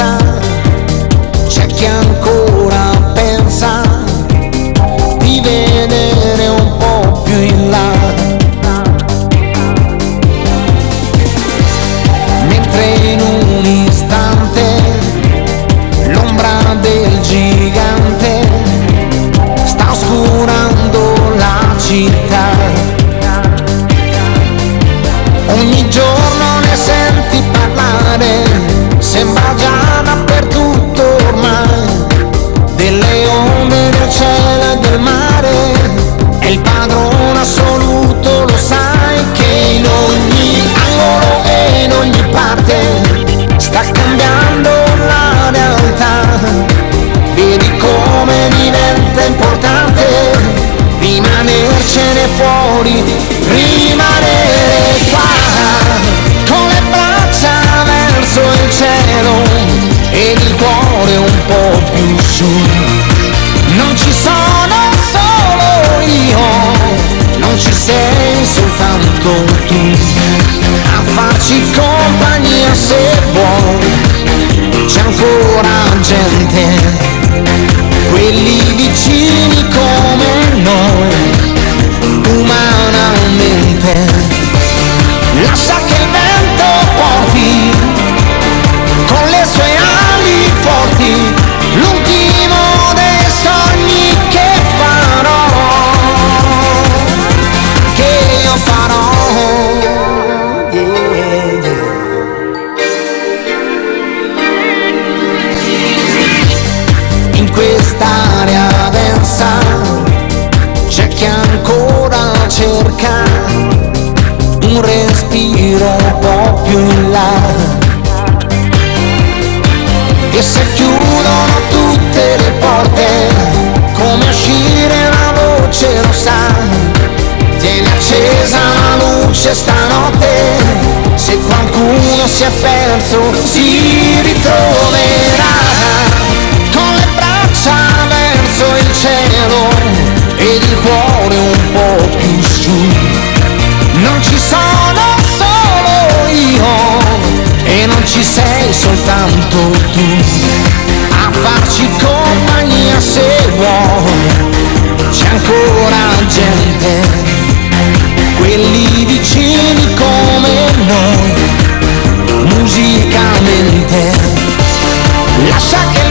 densa, c'è chi ancora pensa di vedere un po' più in là, mentre in un istante l'ombra del gigante sta oscurando la città. Ogni giorno ne senti parlare, sembra già dappertutto ormai, delle onde, del cielo e del mare, è il padrone assoluto, lo sai che in ogni angolo e in ogni parte sta cambiando la realtà. Vedi come diventa importante rimanercene fuori, rimanere qua, con le braccia verso il cielo ed il cuore un po' più su. Non ci sono solo io, non ci sei soltanto tu, a farci compagnia se vuoi. C'è ancora gente, quelli vicini come noi, umanamente. Lascia che il vento porti con le sue ali forti l'ultimo dei sogni che farò, che io farò. Yeah, yeah. In quest'area densa c'è chi ancora cerca un respiro un po' più in là, e se chiudono tutte le porte, come uscire la voce lo sa. Tieni accesa la luce stanotte, se qualcuno si è perso si ritroverà, con le braccia verso il cielo ed il cuore un po' più su. Non ci sono solo io e non ci sei soltanto tu, a farci compagnia se vuoi. C'è ancora gente, quelli vicini come noi, musicalmente. Lascia che